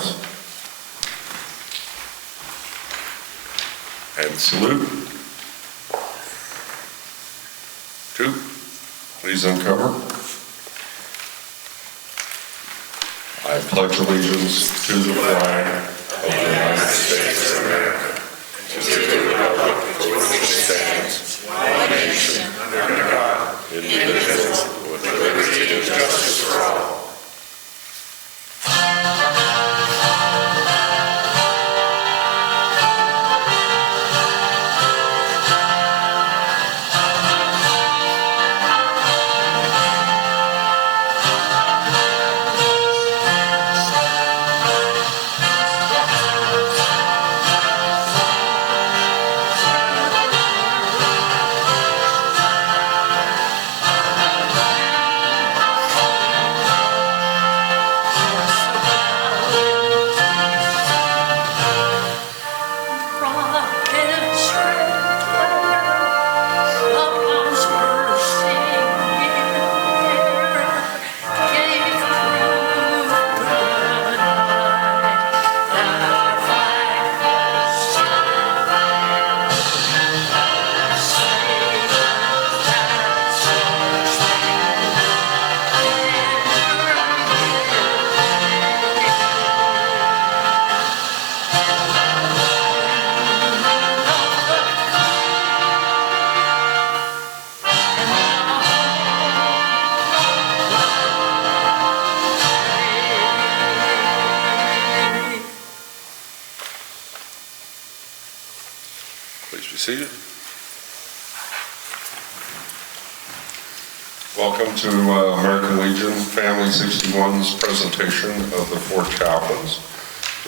Chaplains. And salute. 2, please uncover. I pledge allegiance to the flag of the United States of America, and to the republic for which it stands, one nation, under God, indivisible, with liberty and justice for all. Please be seated. Welcome to American Legion Family 61's presentation of the 4 chaplains.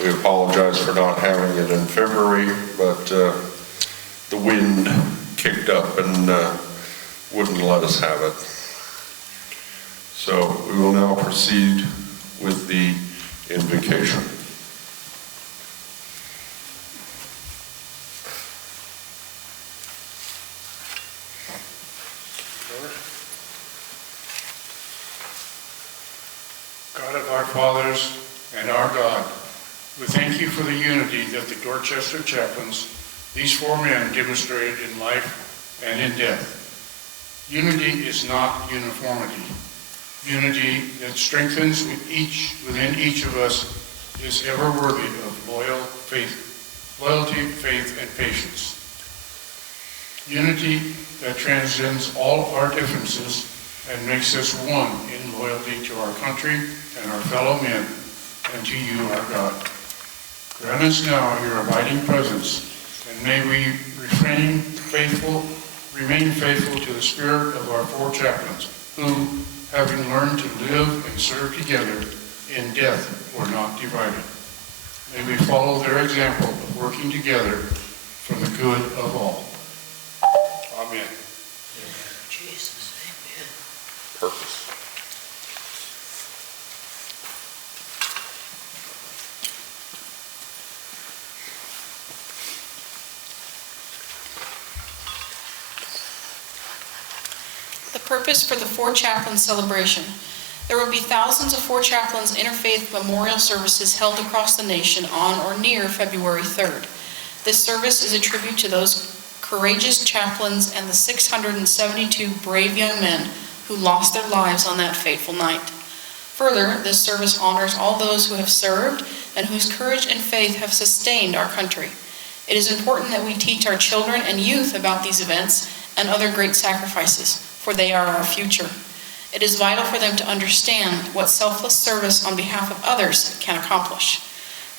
We apologize for not having it in February, but the wind kicked up and wouldn't let us have it. So we will now proceed with the invocation. God of our fathers and our God, we thank you for the unity that the Dorchester chaplains, these 4 men, demonstrated in life and in death. Unity is not uniformity. Unity that strengthens within each of us is ever worthy of loyalty, faith, and patience. Unity that transcends all our differences and makes us one in loyalty to our country and our fellow men, and to you, our God. Grant us now your abiding presence, and may we remain faithful to the spirit of our 4 chaplains, who, having learned to live and serve together in death, were not divided. May we follow their example of working together for the good of all. Amen. Jesus, amen. Purpose. The purpose for the 4 Chaplains celebration. There will be thousands of 4 Chaplains interfaith memorial services held across the nation on or near February 3rd. This service is a tribute to those courageous chaplains and the 672 brave young men who lost their lives on that fateful night. Further, this service honors all those who have served and whose courage and faith have sustained our country. It is important that we teach our children and youth about these events and other great sacrifices, for they are our future. It is vital for them to understand what selfless service on behalf of others can accomplish.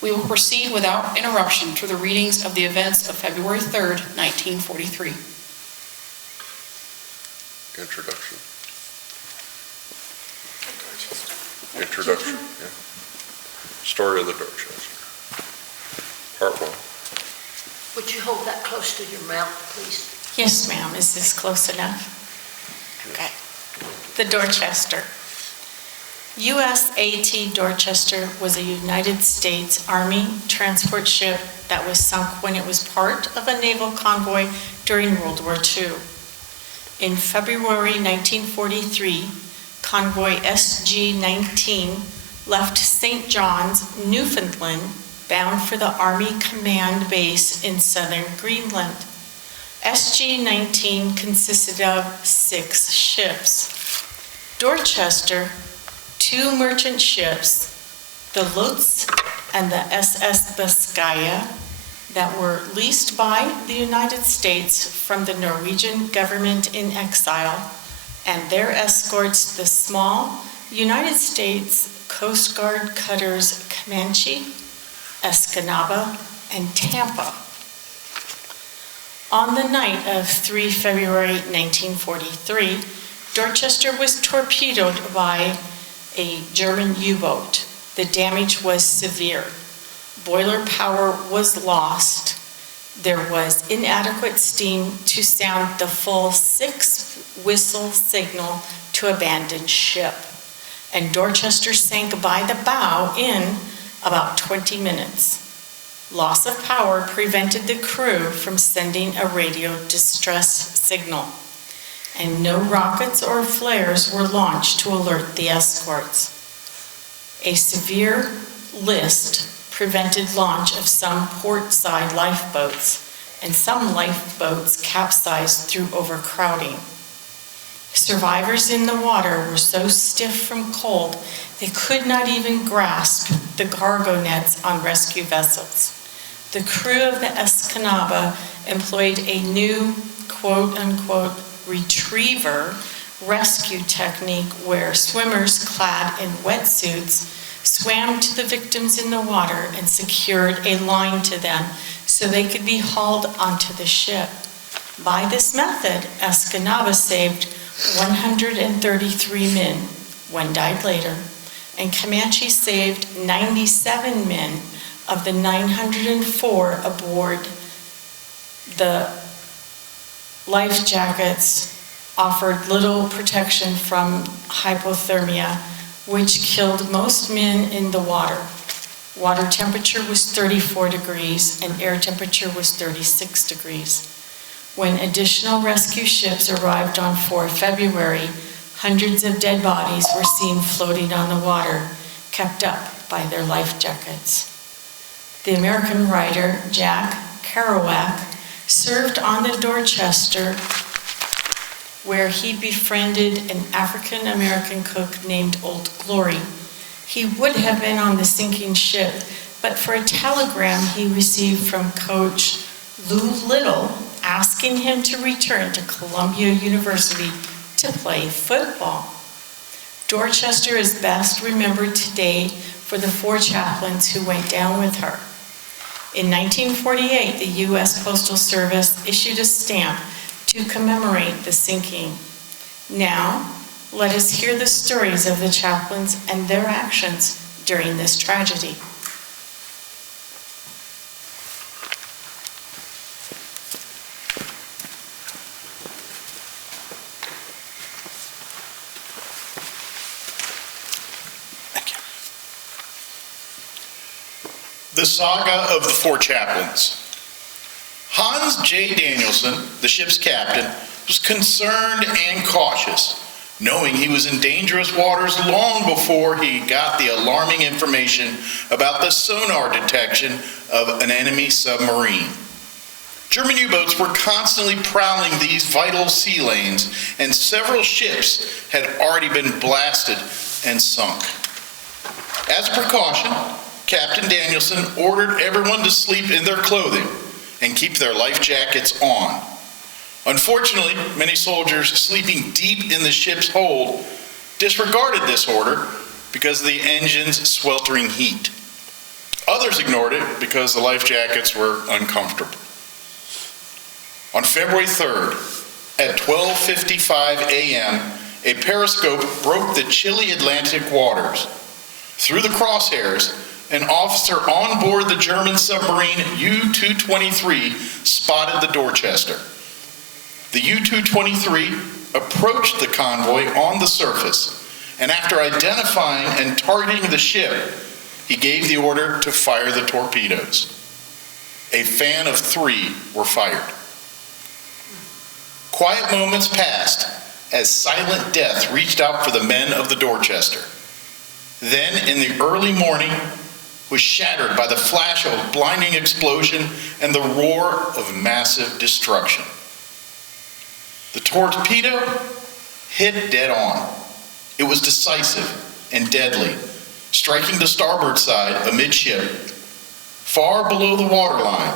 We will proceed without interruption through the readings of the events of February 3rd, 1943. Introduction. Introduction, yeah. Story of the Dorchester. Part 1. Would you hold that close to your mouth, please? Yes, ma'am. Is this close enough? Okay. The Dorchester. USAT Dorchester was a United States Army transport ship that was sunk when it was part of a naval convoy during World War II. In February 1943, convoy SG-19 left St. John's, Newfoundland, bound for the Army Command Base in southern Greenland. SG-19 consisted of 6 ships. Dorchester, 2 merchant ships, the Lutz and the SS Biskaya, that were leased by the United States from the Norwegian government in exile, and their escorts, the small United States Coast Guard cutters Comanche, Escanaba, and Tampa. On the night of 3 February 1943, Dorchester was torpedoed by a German U-boat. The damage was severe. Boiler power was lost. There was inadequate steam to sound the full 6-whistle signal to abandon ship, and Dorchester sank by the bow in about 20 minutes. Loss of power prevented the crew from sending a radio distress signal, and no rockets or flares were launched to alert the escorts. A severe list prevented launch of some port-side lifeboats, and some lifeboats capsized through overcrowding. Survivors in the water were so stiff from cold they could not even grasp the cargo nets on rescue vessels. The crew of the Escanaba employed a new, quote-unquote, retriever rescue technique where swimmers clad in wetsuits swam to the victims in the water and secured a line to them so they could be hauled onto the ship. By this method, Escanaba saved 133 men. One died later, and Comanche saved 97 men of the 904 aboard. The life jackets offered little protection from hypothermia, which killed most men in the water. Water temperature was 34 degrees and air temperature was 36 degrees. When additional rescue ships arrived on 4 February, hundreds of dead bodies were seen floating on the water, kept up by their life jackets. The American writer Jack Kerouac served on the Dorchester, where he befriended an African-American cook named Old Glory. He would have been on the sinking ship, but for a telegram he received from Coach Lou Little asking him to return to Columbia University to play football. Dorchester is best remembered today for the 4 chaplains who went down with her. In 1948, the U.S. Postal Service issued a stamp to commemorate the sinking. Now, let us hear the stories of the chaplains and their actions during this tragedy. The saga of the 4 chaplains. Hans J. Danielson, the ship's captain, was concerned and cautious, knowing he was in dangerous waters long before he got the alarming information about the sonar detection of an enemy submarine. German U-boats were constantly prowling these vital sea lanes, and several ships had already been blasted and sunk. As a precaution, Captain Danielson ordered everyone to sleep in their clothing and keep their life jackets on. Unfortunately, many soldiers sleeping deep in the ship's hold disregarded this order because of the engine's sweltering heat. Others ignored it because the life jackets were uncomfortable. On February 3rd, at 12:55 a.m., a periscope broke the chilly Atlantic waters. Through the crosshairs, an officer on board the German submarine U-223 spotted the Dorchester. The U-223 approached the convoy on the surface, and after identifying and targeting the ship, he gave the order to fire the torpedoes. A fan of 3 were fired. Quiet moments passed as silent death reached out for the men of the Dorchester. then in the early morning was shattered by the flash of a blinding explosion and the roar of massive destruction. The torpedo hit dead on. It was decisive and deadly, striking the starboard side amidship, far below the waterline,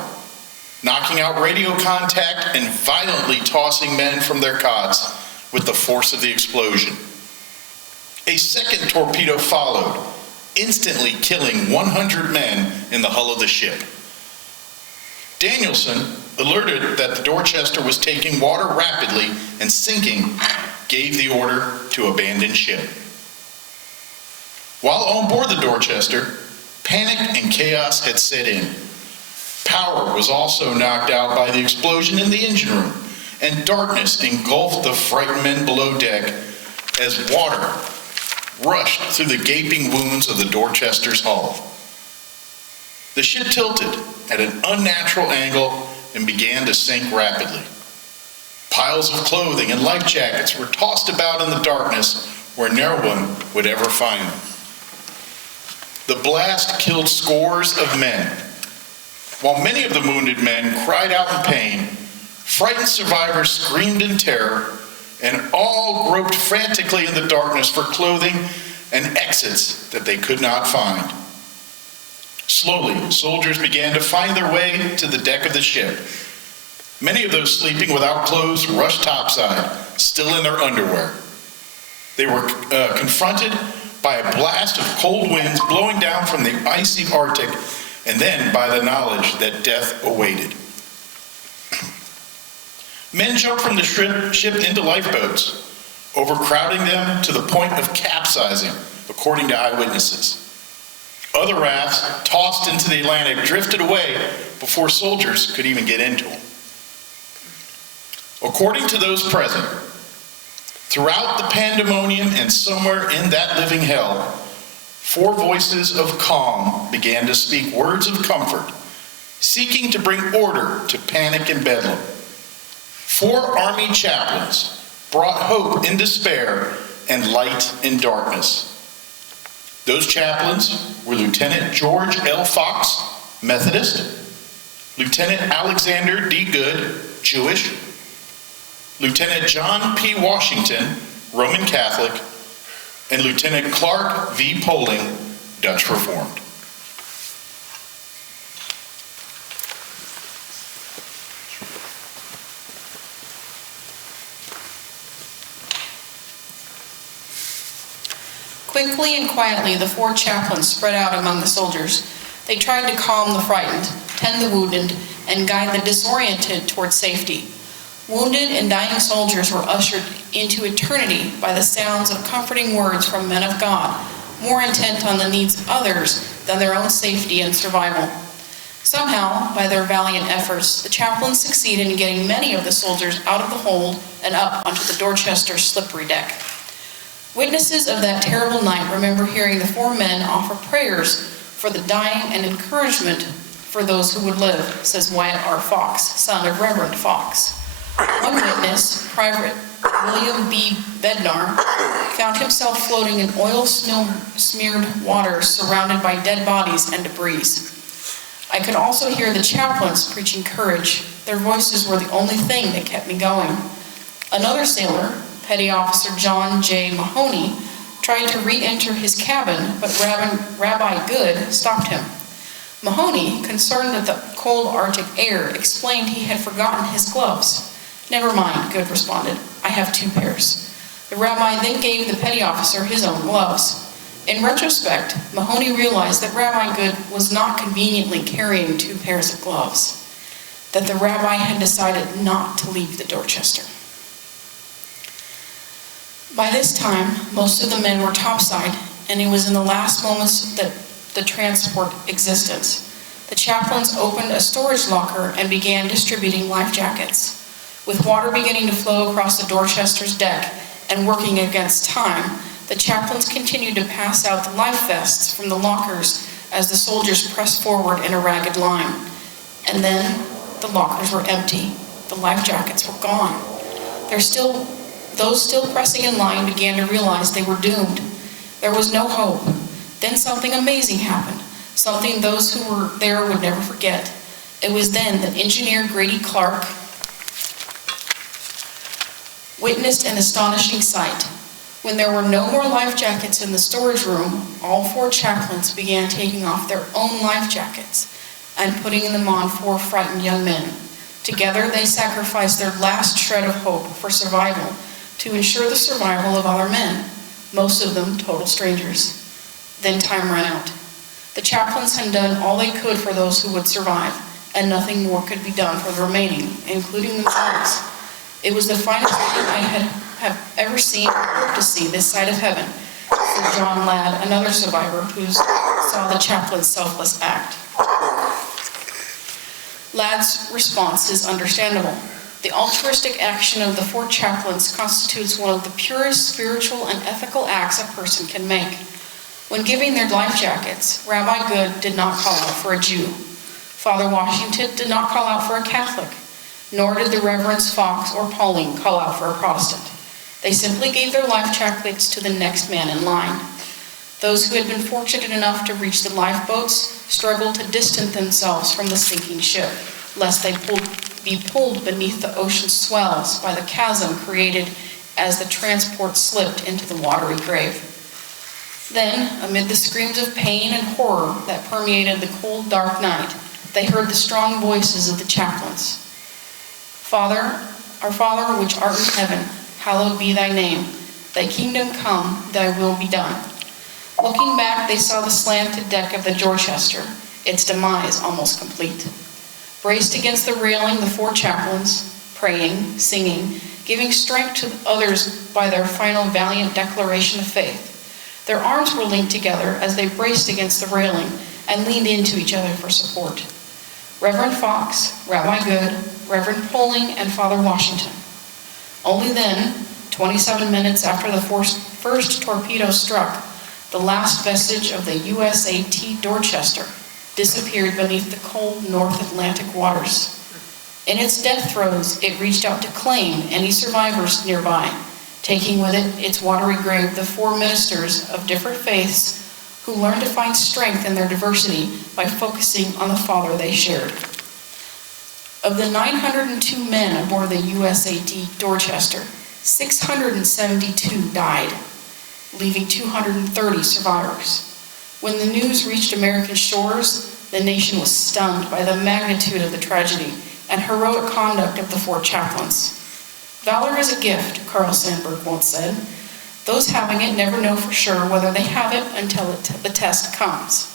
knocking out radio contact and violently tossing men from their cots with the force of the explosion. A second torpedo followed, instantly killing 100 men in the hull of the ship. Danielson, alerted that the Dorchester was taking water rapidly and sinking, gave the order to abandon ship. While on board the Dorchester, panic and chaos had set in. Power was also knocked out by the explosion in the engine room, and darkness engulfed the frightened men below deck as water rushed through the gaping wounds of the Dorchester's hull. The ship tilted at an unnatural angle and began to sink rapidly. Piles of clothing and life jackets were tossed about in the darkness where no one would ever find them. The blast killed scores of men. While many of the wounded men cried out in pain, frightened survivors screamed in terror, and all groped frantically in the darkness for clothing and exits that they could not find. Slowly, soldiers began to find their way to the deck of the ship. Many of those sleeping without clothes rushed topside, still in their underwear. They were confronted by a blast of cold winds blowing down from the icy Arctic, and then by the knowledge that death awaited. Men jumped from the ship into lifeboats, overcrowding them to the point of capsizing, according to eyewitnesses. Other rafts, tossed into the Atlantic, drifted away before soldiers could even get into them. According to those present, throughout the pandemonium and somewhere in that living hell, 4 voices of calm began to speak words of comfort, seeking to bring order to panic and bedlam. 4 Army chaplains brought hope in despair and light in darkness. Those chaplains were Lieutenant George L. Fox, Methodist, Lieutenant Alexander D. Good, Jewish, Lieutenant John P. Washington, Roman Catholic, and Lieutenant Clark V. Poling, Dutch Reformed. Quickly and quietly, the 4 chaplains spread out among the soldiers. They tried to calm the frightened, tend the wounded, and guide the disoriented toward safety. Wounded and dying soldiers were ushered into eternity by the sounds of comforting words from men of God, more intent on the needs of others than their own safety and survival. Somehow, by their valiant efforts, the chaplains succeeded in getting many of the soldiers out of the hold and up onto the Dorchester's slippery deck. Witnesses of that terrible night remember hearing the 4 men offer prayers for the dying and encouragement for those who would live, says Wyatt R. Fox, son of Reverend Fox. One witness, Private William B. Bednar, found himself floating in oil-smeared water surrounded by dead bodies and debris. I could also hear the chaplains preaching courage. Their voices were the only thing that kept me going. Another sailor, Petty Officer John J. Mahoney, tried to re-enter his cabin, but Rabbi Good stopped him. Mahoney, concerned at the cold Arctic air, explained he had forgotten his gloves. "Never mind," Good responded. "I have 2 pairs." The rabbi then gave the petty officer his own gloves. In retrospect, Mahoney realized that Rabbi Good was not conveniently carrying 2 pairs of gloves, that the rabbi had decided not to leave the Dorchester. By this time, most of the men were topside, and it was in the last moments that the transport existence. The chaplains opened a storage locker and began distributing life jackets. With water beginning to flow across the Dorchester's deck and working against time, the chaplains continued to pass out the life vests from the lockers as the soldiers pressed forward in a ragged line. And then the lockers were empty. The life jackets were gone. Those still pressing in line began to realize they were doomed. There was no hope. Then something amazing happened, something those who were there would never forget. It was then that Engineer Grady Clark witnessed an astonishing sight. When there were no more life jackets in the storage room, all 4 chaplains began taking off their own life jackets and putting them on 4 frightened young men. Together, they sacrificed their last shred of hope for survival to ensure the survival of other men, most of them total strangers. Then time ran out. The chaplains had done all they could for those who would survive, and nothing more could be done for the remaining, including themselves. It was the finest thing I have ever seen or hoped to see this side of heaven, said John Ladd, another survivor who saw the chaplain's selfless act. Ladd's response is understandable. The altruistic action of the 4 chaplains constitutes one of the purest spiritual and ethical acts a person can make. When giving their life jackets, Rabbi Good did not call out for a Jew. Father Washington did not call out for a Catholic, nor did the Reverends Fox or Pauling call out for a Protestant. They simply gave their life jackets to the next man in line. Those who had been fortunate enough to reach the lifeboats struggled to distance themselves from the sinking ship, lest they be pulled beneath the ocean's swells by the chasm created as the transport slipped into the watery grave. Then, amid the screams of pain and horror that permeated the cold, dark night, they heard the strong voices of the chaplains. Father, our Father which art in heaven, hallowed be thy name. Thy kingdom come, thy will be done. Looking back, they saw the slanted deck of the Dorchester, its demise almost complete. Braced against the railing, the 4 chaplains, praying, singing, giving strength to others by their final valiant declaration of faith. Their arms were linked together as they braced against the railing and leaned into each other for support. Reverend Fox, Rabbi Good, Reverend Pauling, and Father Washington. Only then, 27 minutes after the first torpedo struck, the last vestige of the USAT Dorchester disappeared beneath the cold North Atlantic waters. In its death throes, it reached out to claim any survivors nearby, taking with it its watery grave the 4 ministers of different faiths who learned to find strength in their diversity by focusing on the Father they shared. Of the 902 men aboard the USAT Dorchester, 672 died, leaving 230 survivors. When the news reached American shores, the nation was stunned by the magnitude of the tragedy and heroic conduct of the 4 chaplains. Valor is a gift, Carl Sandburg once said. Those having it never know for sure whether they have it until the test comes.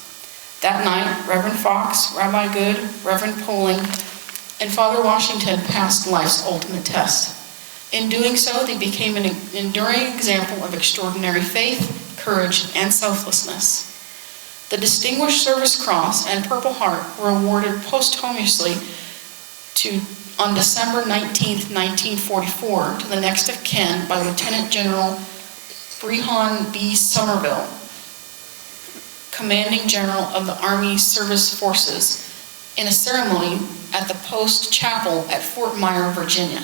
That night, Reverend Fox, Rabbi Good, Reverend Pauling, and Father Washington passed life's ultimate test. In doing so, they became an enduring example of extraordinary faith, courage, and selflessness. The Distinguished Service Cross and Purple Heart were awarded posthumously on December 19, 1944, to the next of kin by Lieutenant General Brehan B. Somerville, Commanding General of the Army Service Forces, in a ceremony at the Post Chapel at Fort Myer, Virginia.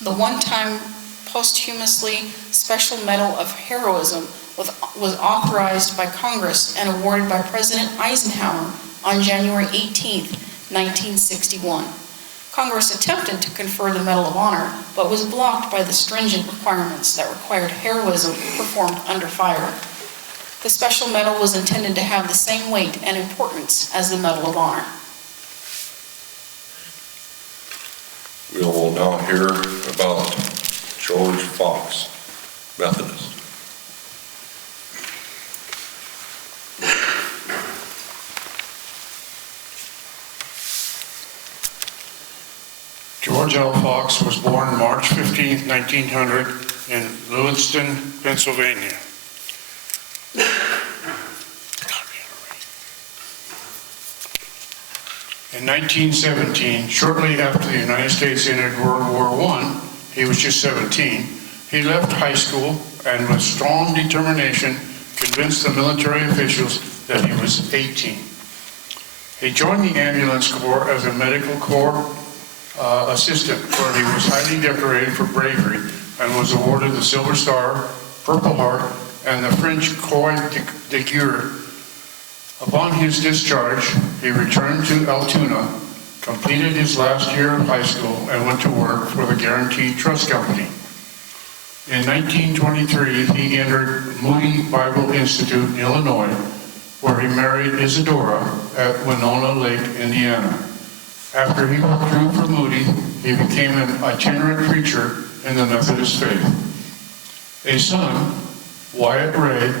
The one-time posthumously Special Medal of Heroism was authorized by Congress and awarded by President Eisenhower on January 18, 1961. Congress attempted to confer the Medal of Honor, but was blocked by the stringent requirements that required heroism performed under fire. The Special Medal was intended to have the same weight and importance as the Medal of Honor. We will now hear about George Fox, Methodist. George L. Fox was born March 15, 1900 in Lewiston, Pennsylvania. In 1917, shortly after the United States entered World War I, he was just 17, he left high school and with strong determination convinced the military officials that he was 18. He joined the ambulance corps as a medical corps assistant, where he was highly decorated for bravery and was awarded the Silver Star, Purple Heart, and the French Croix de Guerre. Upon his discharge, he returned to Altoona, completed his last year of high school, and went to work for the Guaranty Trust Company. In 1923, he entered Moody Bible Institute in Illinois, where he married Isadora at Winona Lake, Indiana. After he withdrew from Moody, he became an itinerant preacher in the Methodist faith. A son, Wyatt Ray,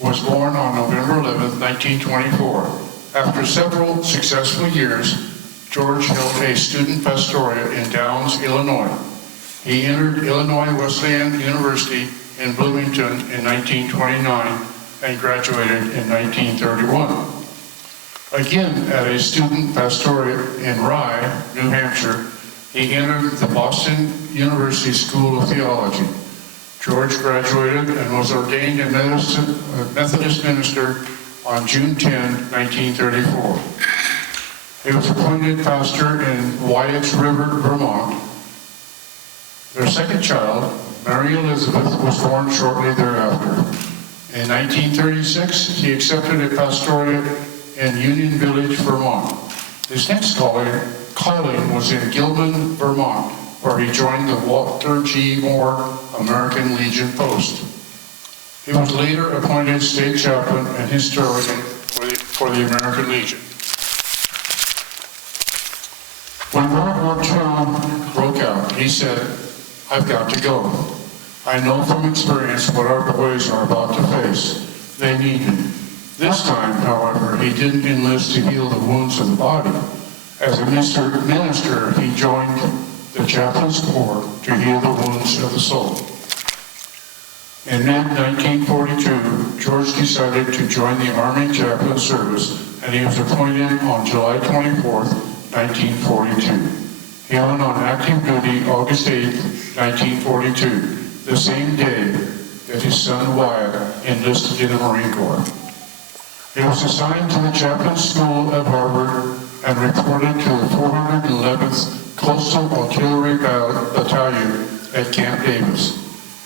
was born on November 11, 1924. After several successful years, George held a student pastoral in Downs, Illinois. He entered Illinois Wesleyan University in Bloomington in 1929 and graduated in 1931. Again, at a student pastoral in Rye, New Hampshire, he entered the Boston University School of Theology. George graduated and was ordained a Methodist minister on June 10, 1934. He was appointed pastor in Wyatt's River, Vermont. Their second child, Mary Elizabeth, was born shortly thereafter. In 1936, he accepted a pastorate in Union Village, Vermont. His next calling was in Gilman, Vermont, where he joined the Walter G. Moore American Legion Post. He was later appointed state chaplain and historian for the American Legion. When World War II broke out, he said, "I've got to go. I know from experience what our boys are about to face. They need me." This time, however, he didn't enlist to heal the wounds of the body. As a minister, he joined the Chaplains Corps to heal the wounds of the soul. In mid-1942, George decided to join the Army Chaplains service, and he was appointed on July 24, 1942. He went on active duty August 8, 1942, the same day that his son Wyatt enlisted in the Marine Corps. He was assigned to the Chaplains School at Harvard and reported to the 411th Coastal Artillery Battalion at Camp Davis.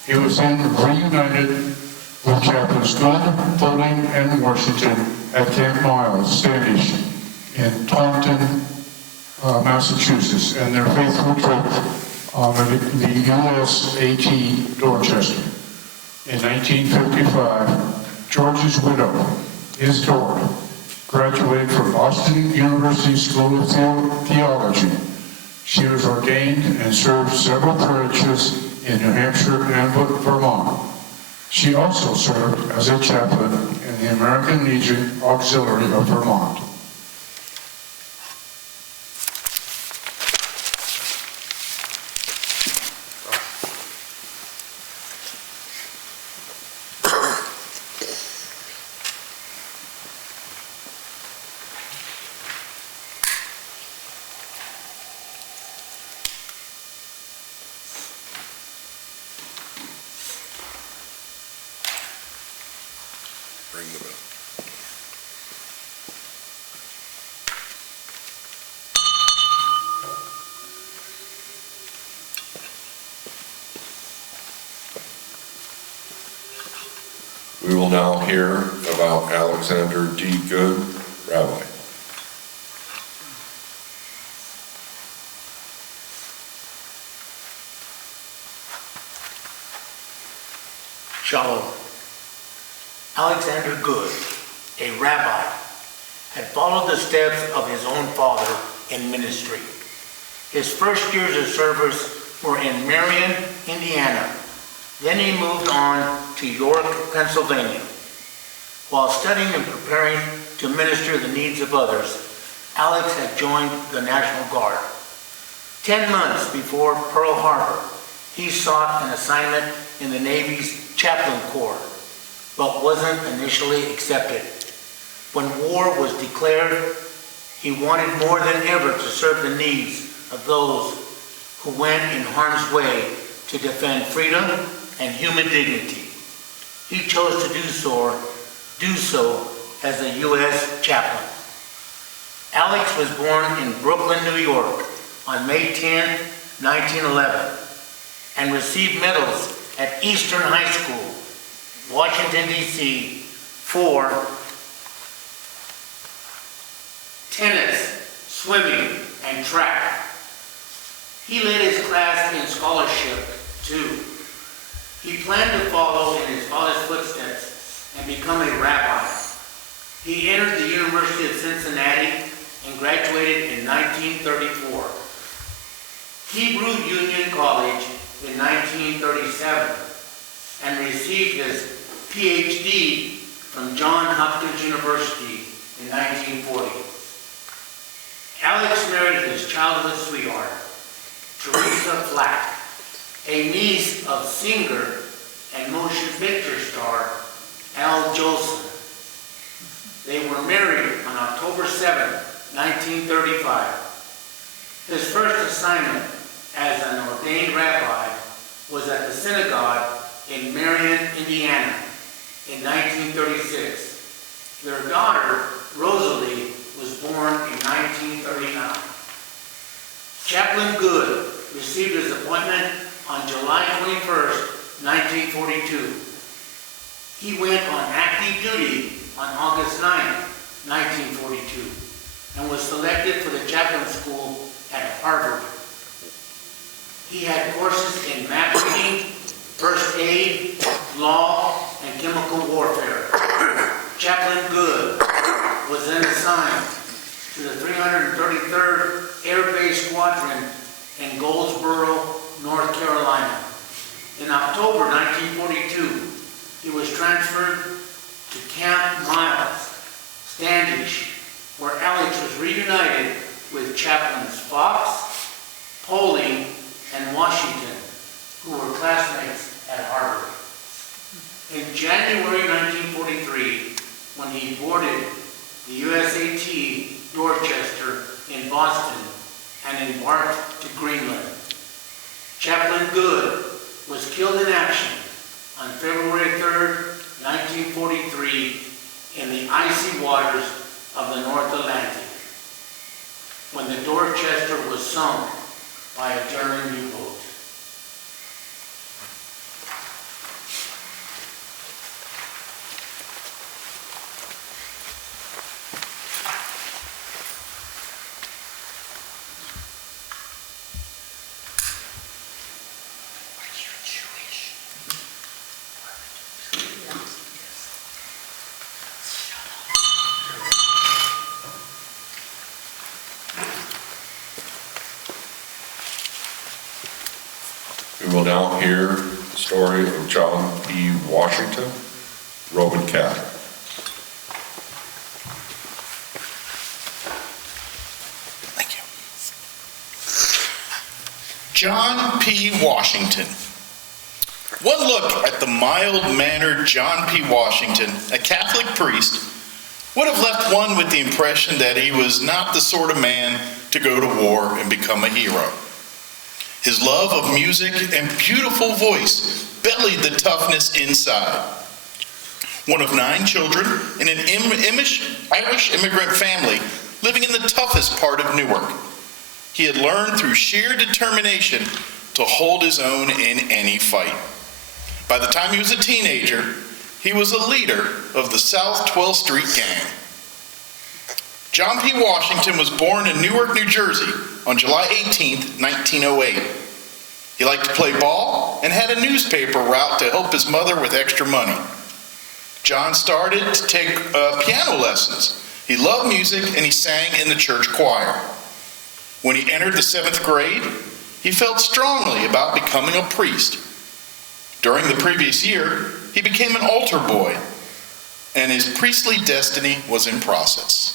He was then reunited with Chaplains Good, Footing, and Washington at Camp Miles, Standish, in Taunton, Massachusetts, and their faithful trip on the S Dorchester. In 1955, George's widow, Isadora, graduated from Boston University School of Theology. She was ordained and served several parishes in New Hampshire and Vermont. She also served as a chaplain in the American Legion Auxiliary of Vermont. Ring the bell. We will now hear about Alexander D. Good, Rabbi. Shalom. Alexander Good, a rabbi, had followed the steps of his own father in ministry. His first years of service were in Marion, Indiana. Then he moved on to York, Pennsylvania. While studying and preparing to minister the needs of others, Alex had joined the National Guard. 10 months before Pearl Harbor, he sought an assignment in the Navy's Chaplain Corps, but wasn't initially accepted. When war was declared, he wanted more than ever to serve the needs of those who went in harm's way to defend freedom and human dignity. He chose to do so as a U.S. chaplain. Alex was born in Brooklyn, New York on May 10, 1911, and received medals at Eastern High School, Washington, D.C. for tennis, swimming, and track. He led his class in scholarship, too. He planned to follow in his father's footsteps and become a rabbi. He entered the University of Cincinnati and graduated in 1934. Hebrew Union College in 1937 and received his PhD from Johns Hopkins University in 1940. Alex married his childhood sweetheart, Teresa Flack, a niece of singer and motion picture star Al Jolson. They were married on October 7, 1935. His first assignment as an ordained rabbi was at the synagogue in Marion, Indiana in 1936. Their daughter, Rosalie, was born in 1939. Chaplain Good received his appointment on July 21st, 1942. He went on active duty on August 9th, 1942, and was selected for the chaplain school at Harvard. He had courses in map reading, first aid, law, and chemical warfare. Chaplain Good was then assigned to the 333rd Air Base Squadron in Goldsboro, North Carolina. In October 1942, he was transferred to Camp Miles, Standish, where Alex was reunited with Chaplains Fox, Poling, and Washington, who were classmates at Harvard. In January 1943, when he boarded the USAT Dorchester in Boston and embarked to Greenland, Chaplain Good was killed in action on February 3rd, 1943 in the icy waters of the North Atlantic, when the Dorchester was sunk by a German U-boat. We will now hear the story of John P. Washington, Roman Catholic. Thank you. John P. Washington. One look at the mild-mannered John P. Washington, a Catholic priest, would have left one with the impression that he was not the sort of man to go to war and become a hero. His love of music and beautiful voice bellied the toughness inside. One of 9 children in an Irish immigrant family living in the toughest part of Newark, he had learned through sheer determination to hold his own in any fight. By the time he was a teenager, he was a leader of the South 12th Street Gang. John P. Washington was born in Newark, New Jersey on July 18, 1908. He liked to play ball and had a newspaper route to help his mother with extra money. John started to take piano lessons. He loved music and he sang in the church choir. When he entered the 7th grade, he felt strongly about becoming a priest. During the previous year, he became an altar boy, and his priestly destiny was in process.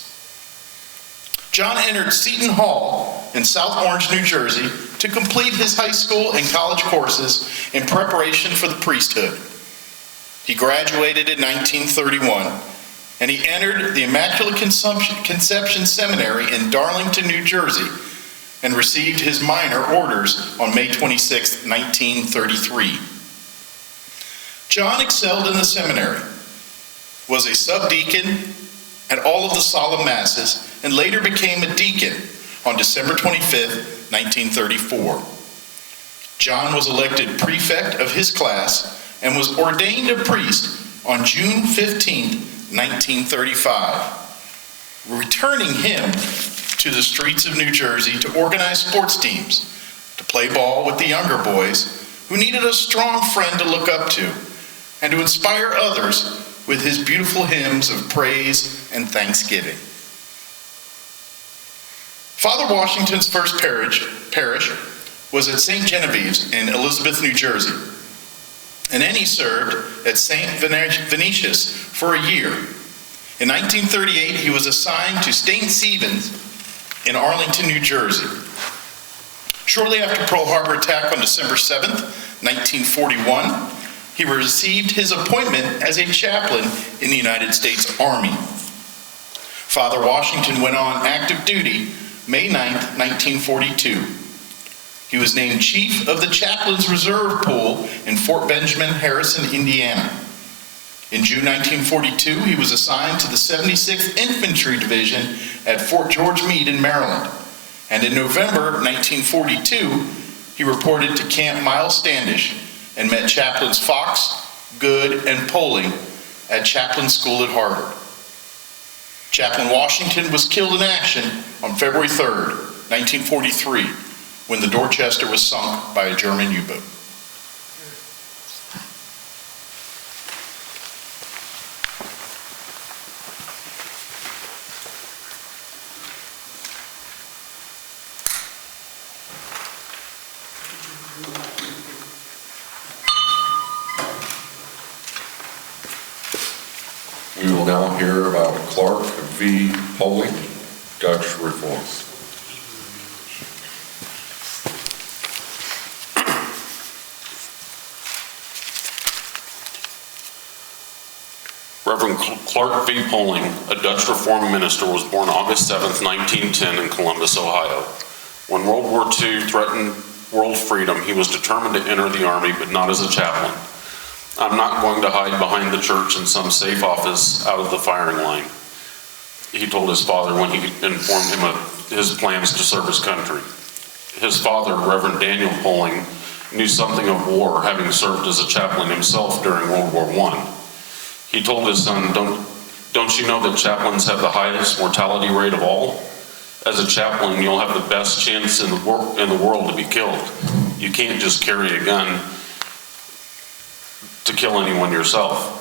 John entered Seton Hall in South Orange, New Jersey, to complete his high school and college courses in preparation for the priesthood. He graduated in 1931, and he entered the Immaculate Conception Seminary in Darlington, New Jersey, and received his minor orders on May 26, 1933. John excelled in the seminary, was a subdeacon at all of the solemn masses, and later became a deacon on December 25, 1934. John was elected prefect of his class and was ordained a priest on June 15, 1935, returning him to the streets of New Jersey to organize sports teams, to play ball with the younger boys who needed a strong friend to look up to, and to inspire others with his beautiful hymns of praise and thanksgiving. Father Washington's first parish was at St. Genevieve's in Elizabeth, New Jersey, and then he served at St. Venetius for a year. In 1938, he was assigned to St. Stephen's in Arlington, New Jersey. Shortly after Pearl Harbor attack on December 7th, 1941, he received his appointment as a chaplain in the United States Army. Father Washington went on active duty May 9th, 1942. He was named Chief of the Chaplains Reserve Pool in Fort Benjamin, Harrison, Indiana. In June 1942, he was assigned to the 76th Infantry Division at Fort George Meade in Maryland. And in November 1942, he reported to Camp Miles Standish and met Chaplains Fox, Good, and Poling at Chaplain School at Harvard. Chaplain Washington was killed in action on February 3rd, 1943, when the Dorchester was sunk by a German U-boat. We will now hear about Clark v. Poling, Dutch Reform. Reverend Clark v. Poling, a Dutch Reformed minister, was born August 7, 1910 in Columbus, Ohio. When World War II threatened world freedom, he was determined to enter the Army, but not as a chaplain. "I'm not going to hide behind the church in some safe office out of the firing line," he told his father when he informed him of his plans to serve his country. His father, Reverend Daniel Poling, knew something of war, having served as a chaplain himself during World War I. He told his son, don't you know that chaplains have the highest mortality rate of all? As a chaplain, you'll have the best chance in the world to be killed. You can't just carry a gun to kill anyone yourself.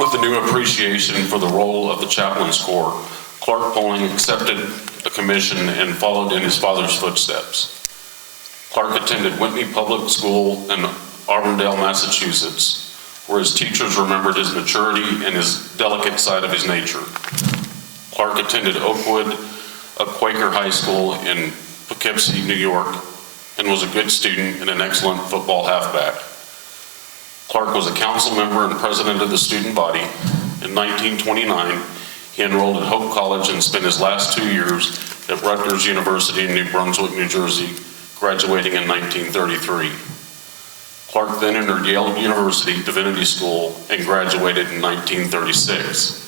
With a new appreciation for the role of the Chaplains Corps, Clark Poling accepted a commission and followed in his father's footsteps. Clark attended Whitney Public School in Auburndale, Massachusetts, where his teachers remembered his maturity and his delicate side of his nature. Clark attended Oakwood, a Quaker high school in Poughkeepsie, New York, and was a good student and an excellent football halfback. Clark was a council member and president of the student body. In 1929, he enrolled at Hope College and spent his last 2 years at Rutgers University in New Brunswick, New Jersey, graduating in 1933. Clark then entered Yale University Divinity School and graduated in 1936.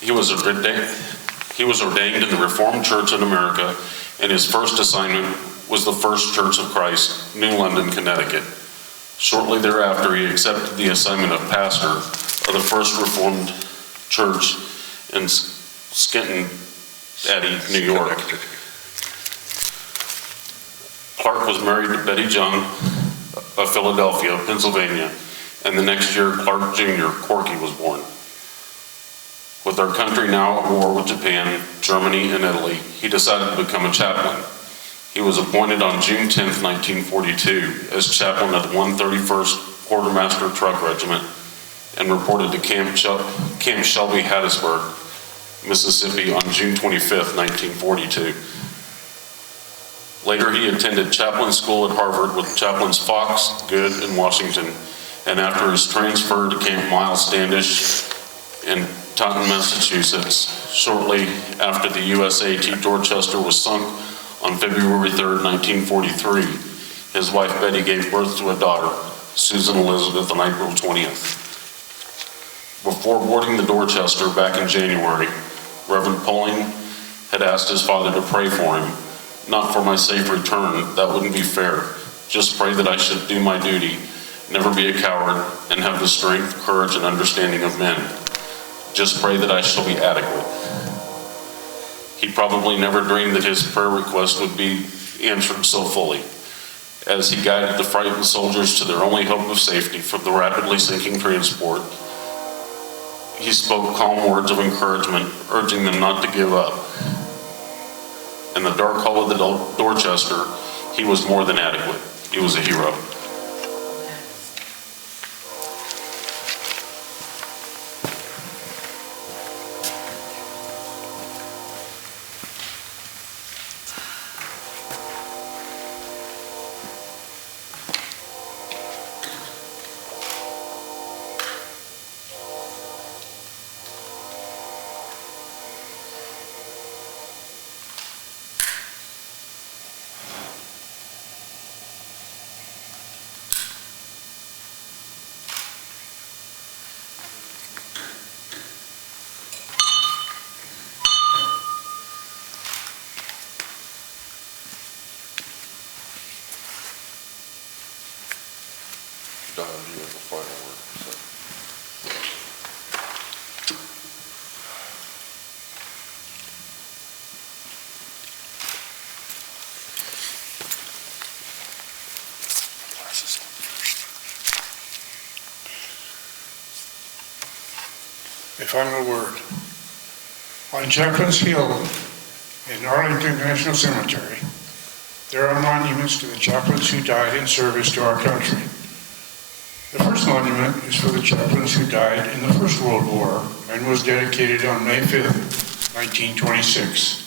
He was ordained in the Reformed Church in America, and his first assignment was the First Church of Christ, New London, Connecticut. Shortly thereafter, he accepted the assignment of pastor of the First Reformed Church in Schenectady, New York. Clark was married to Betty Jung of Philadelphia, Pennsylvania, and the next year, Clark Jr., Corky, was born. With our country now at war with Japan, Germany, and Italy, he decided to become a chaplain. He was appointed on June 10, 1942, as chaplain of the 131st Quartermaster Truck Regiment and reported to Camp Shelby, Hattiesburg, Mississippi on June 25, 1942. Later, he attended chaplain school at Harvard with chaplains Fox, Good, and Washington, and after his transfer to Camp Miles Standish in Taunton, Massachusetts, shortly after the USAT Dorchester was sunk on February 3, 1943, his wife Betty gave birth to a daughter, Susan Elizabeth, on April 20th. Before boarding the Dorchester back in January, Reverend Poling had asked his father to pray for him. "Not for my safe return, that wouldn't be fair. Just pray that I should do my duty, never be a coward, and have the strength, courage, and understanding of men. Just pray that I shall be adequate. He probably never dreamed that his prayer request would be answered so fully. As he guided the frightened soldiers to their only hope of safety from the rapidly sinking transport, he spoke calm words of encouragement, urging them not to give up. In the dark hall of the Dorchester, he was more than adequate. He was a hero. Don, you have the final word. A final word. On Chaplains Hill in Arlington National Cemetery, there are monuments to the chaplains who died in service to our country. The first monument is for the chaplains who died in the First World War and was dedicated on May 5th, 1926.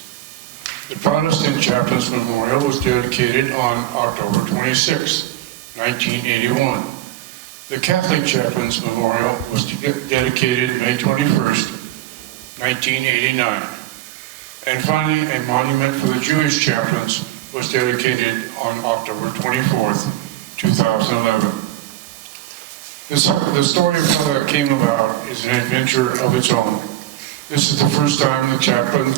The Protestant Chaplains Memorial was dedicated on October 26, 1981. The Catholic Chaplains Memorial was dedicated May 21st, 1989. And finally, a monument for the Jewish chaplains was dedicated on October 24th, 2011. The story of how that came about is an adventure of its own. This is the first time the chaplain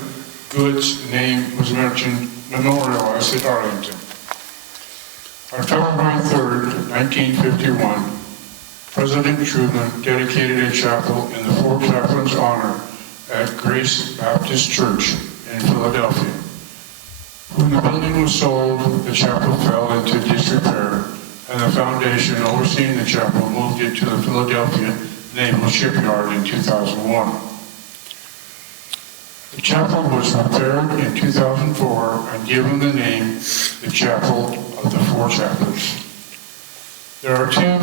Good's name was mentioned, memorialized at Arlington. On February 3rd, 1951, President Truman dedicated a chapel in the Four Chaplains' honor at Grace Baptist Church in Philadelphia. When the building was sold, the chapel fell into disrepair, and the foundation overseeing the chapel moved it to the Philadelphia Naval Shipyard in 2001. The chapel was repaired in 2004 and given the name the Chapel of the Four Chaplains. There are 2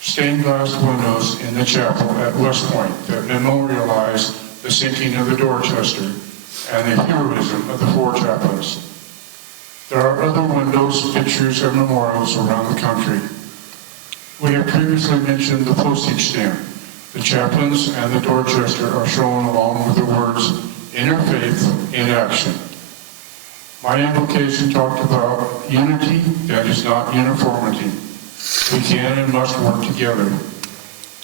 stained glass windows in the chapel at West Point that memorialize the sinking of the Dorchester and the heroism of the Four Chaplains. There are other windows, pictures, and memorials around the country. We have previously mentioned the postage stamp. The chaplains and the Dorchester are shown along with the words, "Interfaith in Action." My invocation talked about unity that is not uniformity. We can and must work together.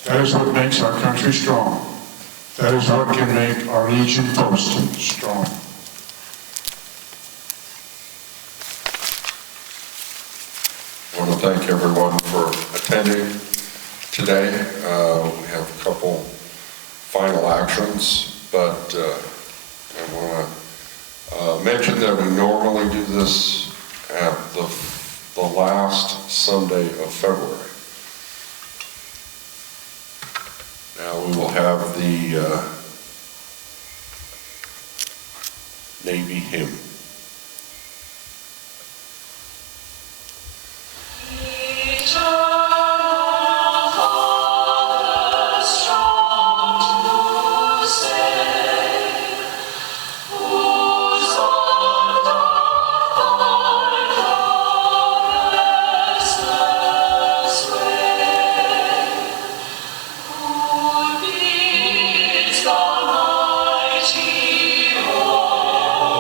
That is what makes our country strong. That is what can make our Legion Post strong. I want to thank everyone for attending today. We have a couple final actions, but I want to mention that we normally do this at the last Sunday of February. Now we will have the Navy hymn.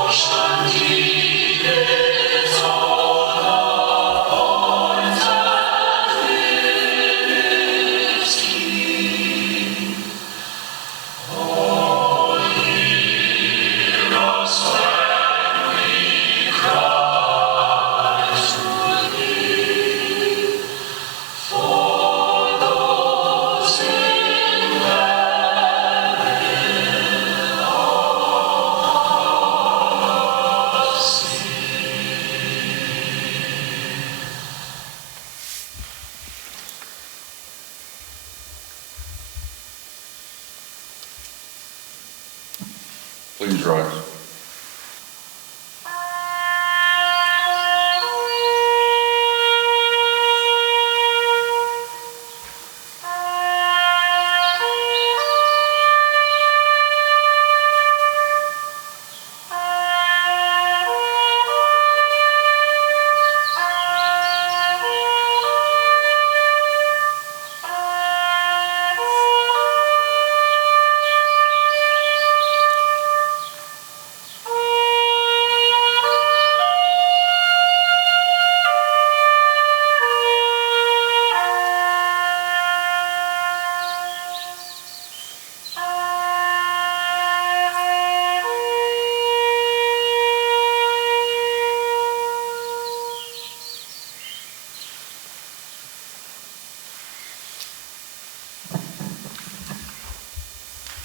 Ocean Please rise.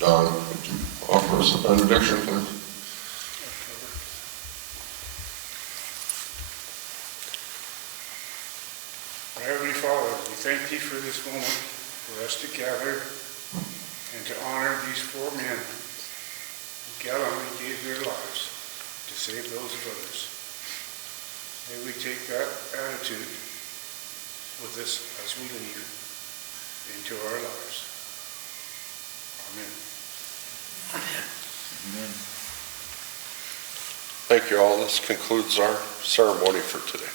Don, would you offer us a benediction, please? Our Heavenly Father, we thank Thee for this moment, for us to gather and to honor these four men who gallantly gave their lives to save those of others. May we take that attitude with us as we leave into our lives. Amen. Thank you all. This concludes our ceremony for today.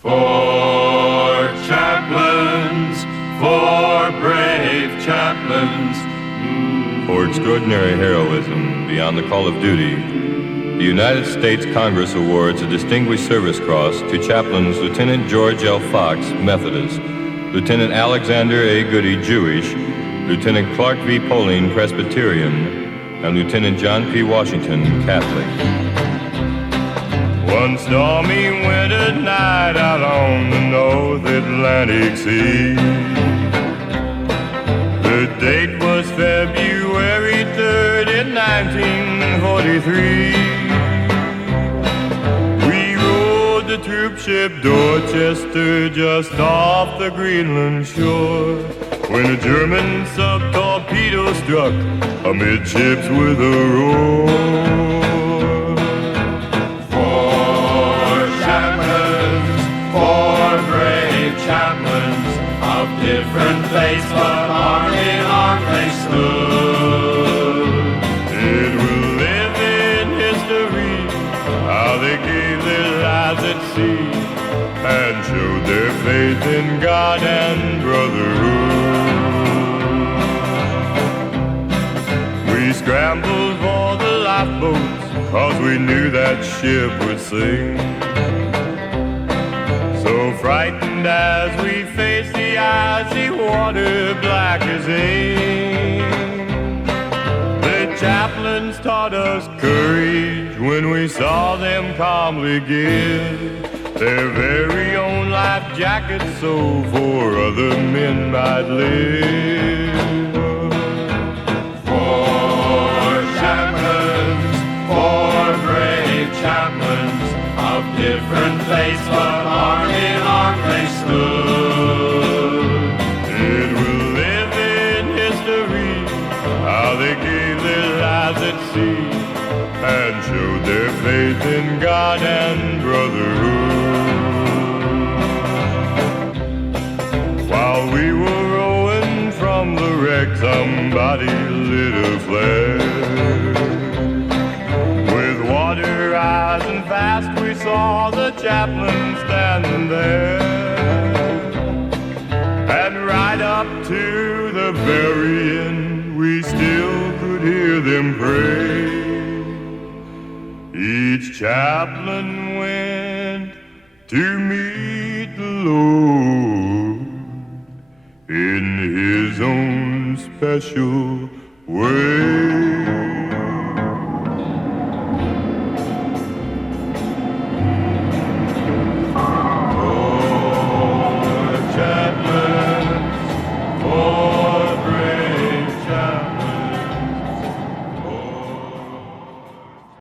For chaplains, for brave chaplains, for extraordinary heroism beyond the call of duty, the United States Congress awards a Distinguished Service Cross to Chaplains Lieutenant George L. Fox, Methodist, Lieutenant Alexander A. Goody, Jewish, Lieutenant Clark V. Poling, Presbyterian, and Lieutenant John P. Washington, Catholic. One stormy winter night out on the North Atlantic Sea, the date was February 3rd in 1943. The troop ship Dorchester just off the Greenland shore, when a German sub-torpedo struck amidships with a roar. For chaplains, for brave chaplains, of different faiths but arm in arm they stood. It will live in history how they gave their lives at sea and showed their faith in God and brotherhood. We scrambled for the lifeboats, 'cause we knew that ship would sink. So frightened as we faced the icy water black as ink, the chaplains taught us courage when we saw them calmly give their very own life jackets so for other men might live. For chaplains, for brave chaplains, of different faiths but arm in arm they stood. It will live in history how they gave their lives at sea and showed their faith in God and brotherhood. While we were rowing from the wreck, somebody lit a flare. With water rising fast, we saw the chaplain standing there. And right up to the very end, we still could hear them pray. Each chaplain went to meet the Lord in his own special way.